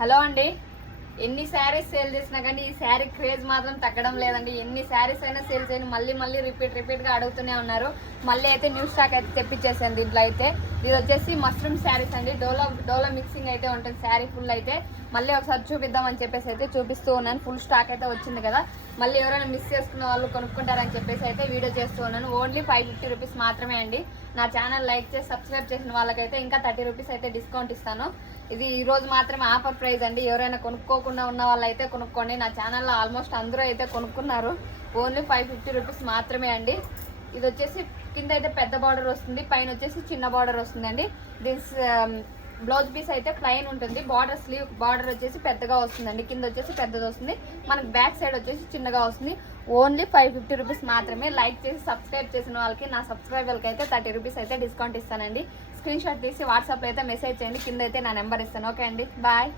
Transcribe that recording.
Hello అండి, ఎన్ని saris sale చేసినా కానీ ఈ శారీ క్రేజ్ మాత్రం తగ్గడం లేదండి. ఎన్ని శారీస్ అయినా సేల్ చేయని మళ్ళీ రిపీట్గా అడుగుతూనే ఉన్నారు. మళ్ళీ అయితే న్యూ స్టాక్ అయితే తెప్పించేసాను. దీంట్లో అయితే ఇది వచ్చేసి మష్రూమ్ శారీస్ అండి. డోలా మిక్సింగ్ అయితే ఉంటుంది శారీ ఫుల్. అయితే మళ్ళీ ఒకసారి చూపిద్దామని చెప్పేసి అయితే చూపిస్తూ ఉన్నాను. ఫుల్ స్టాక్ అయితే వచ్చింది కదా, మళ్ళీ ఎవరైనా మిస్ చేసుకున్న వాళ్ళు కొనుక్కుంటారని చెప్పేసి అయితే వీడియో చేస్తూ ఉన్నాను. ఓన్లీ 550 రూపీస్ మాత్రమే అండి. నా ఛానల్ లైక్ చేసి సబ్స్క్రైబ్ చేసిన వాళ్ళకైతే ఇంకా 30 రూపీస్ అయితే డిస్కౌంట్ ఇస్తాను. ఇది ఈ రోజు మాత్రమే ఆఫర్ ప్రైస్ అండి. ఎవరైనా కొనుక్కోకుండా ఉన్న వాళ్ళు అయితే కొనుక్కోండి. నా ఛానల్లో ఆల్మోస్ట్ అందరూ అయితే కొనుక్కున్నారు. ఓన్లీ 550 రూపీస్ మాత్రమే అండి. ఇది వచ్చేసి కింద అయితే పెద్ద బార్డర్ వస్తుంది, పైన వచ్చేసి చిన్న బార్డర్ వస్తుందండి. దీని బ్లౌజ్ పీస్ అయితే ప్లెయిన్ ఉంటుంది. బార్డర్ స్లీవ్ బార్డర్ వచ్చేసి పెద్దగా వస్తుందండి, కింద వచ్చేసి పెద్దది వస్తుంది, మనకు బ్యాక్ సైడ్ వచ్చేసి చిన్నగా వస్తుంది. ఓన్లీ 550 రూపీస్ మాత్రమే. లైక్ చేసి సబ్స్క్రైబ్ చేసిన వాళ్ళకి, నా సబ్స్క్రైబర్కి అయితే 30 రూపీస్ అయితే డిస్కౌంట్ ఇస్తానండి. స్క్రీన్ షాట్ తీసి వాట్సాప్లో అయితే మెసేజ్ చేయండి, కింద అయితే నా నెంబర్ ఇస్తాను. ఓకే అండి, బాయ్.